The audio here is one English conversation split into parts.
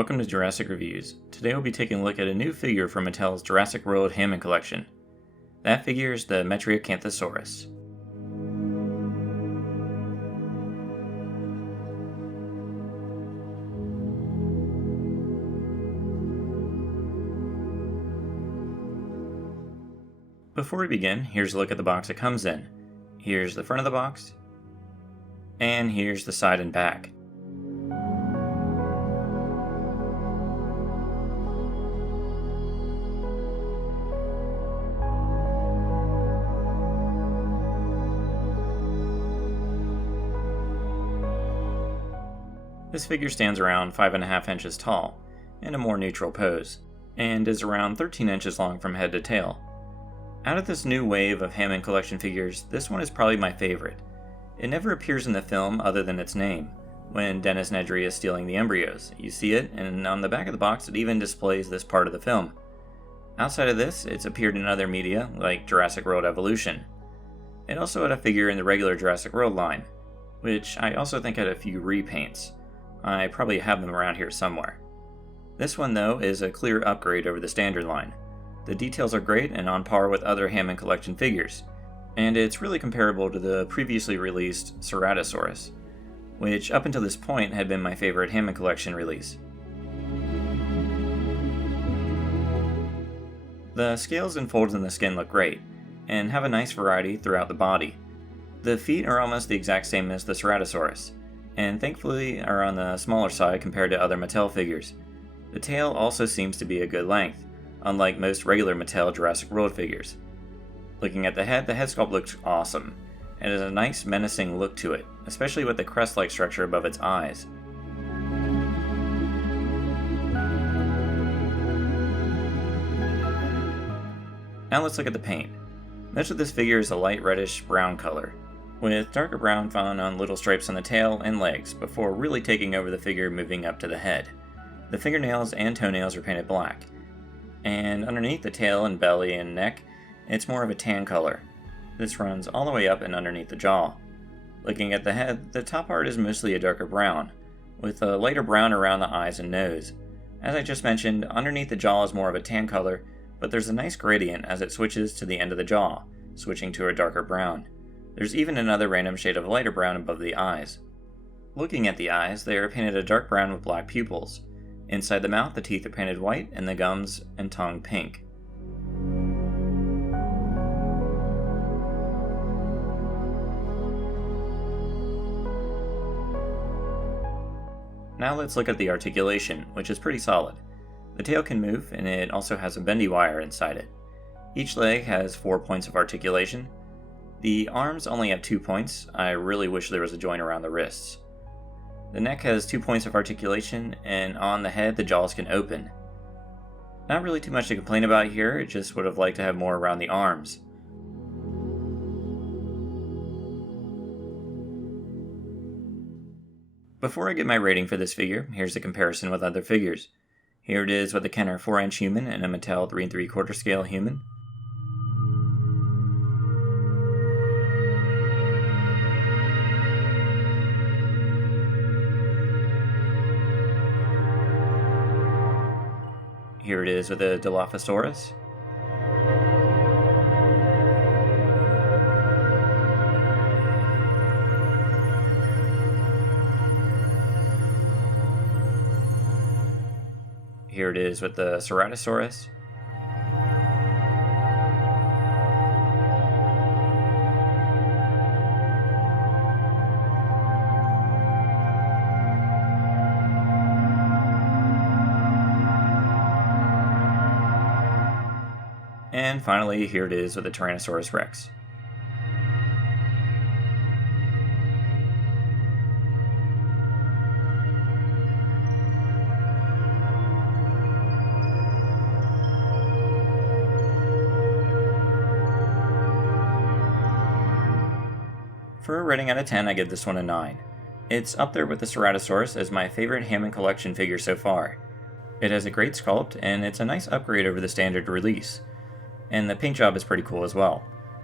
welcome to Jurassic Reviews. Today we'll be taking a look at a new figure from Mattel's Jurassic World Hammond collection. That figure is the Metriacanthosaurus. Before we begin, here's a look at the box it comes in. Here's the front of the box, and here's the side and back. This figure stands around 5.5 inches tall, in a more neutral pose, and is around 13 inches long from head to tail. Out of this new wave of Hammond collection figures, this one is probably my favorite. It never appears in the film other than its name, when Dennis Nedry is stealing the embryos. You see it, and on the back of the box it even displays this part of the film. Outside of this, it's appeared in other media, like Jurassic World Evolution. It also had a figure in the regular Jurassic World line, which I also think had a few repaints. I probably have them around here somewhere. This one, though, is a clear upgrade over the standard line. The details are great and on par with other Hammond collection figures, and it's really comparable to the previously released Ceratosaurus, which up until this point had been my favorite Hammond collection release. The scales and folds in the skin look great, and have a nice variety throughout the body. The feet are almost the exact same as the Ceratosaurus, and thankfully are on the smaller side compared to other Mattel figures. The tail also seems to be a good length, unlike most regular Mattel Jurassic World figures. Looking at the head sculpt looks awesome, and has a nice menacing look to it, especially with the crest-like structure above its eyes. Now let's look at the paint. Most of this figure is a light reddish brown color, with darker brown found on little stripes on the tail and legs before really taking over the figure moving up to the head. The fingernails and toenails are painted black, and underneath the tail and belly and neck, it's more of a tan color. This runs all the way up and underneath the jaw. Looking at the head, the top part is mostly a darker brown, with a lighter brown around the eyes and nose. As I just mentioned, underneath the jaw is more of a tan color, but there's a nice gradient as it switches to the end of the jaw, switching to a darker brown. There's even another random shade of lighter brown above the eyes. Looking at the eyes, they are painted a dark brown with black pupils. Inside the mouth, the teeth are painted white and the gums and tongue pink. Now let's look at the articulation, which is pretty solid. The tail can move, and it also has a bendy wire inside it. Each leg has 4 points of articulation. The arms only have 2 points. I really wish there was a joint around the wrists. The neck has 2 points of articulation, and on the head the jaws can open. Not really too much to complain about here, just would have liked to have more around the arms. Before I get my rating for this figure, here's the comparison with other figures. Here it is with a Kenner 4-inch human and a Mattel 3 3/4 scale human. Here it is with a Dilophosaurus. Here it is with the Ceratosaurus. And finally, here it is with the Tyrannosaurus Rex. For a rating out of 10, I give this one a 9. It's up there with the Ceratosaurus as my favorite Hammond collection figure so far. It has a great sculpt, and it's a nice upgrade over the standard release. And the paint job is pretty cool as well.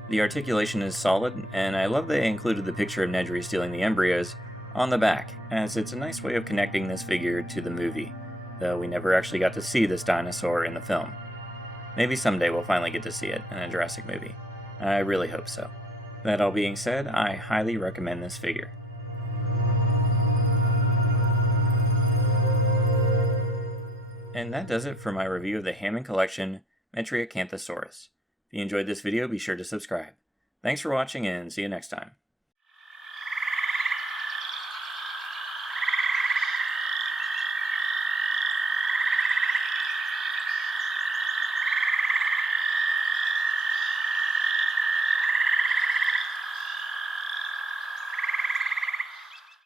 The articulation is solid, and I love they included the picture of Nedry stealing the embryos on the back, as it's a nice way of connecting this figure to the movie. though we never actually got to see this dinosaur in the film. Maybe someday we'll finally get to see it in a Jurassic movie. I really hope so. That all being said, I highly recommend this figure. And that does it for my review of the Hammond Collection Metriacanthosaurus. If you enjoyed this video, be sure to subscribe. Thanks for watching and see you next time.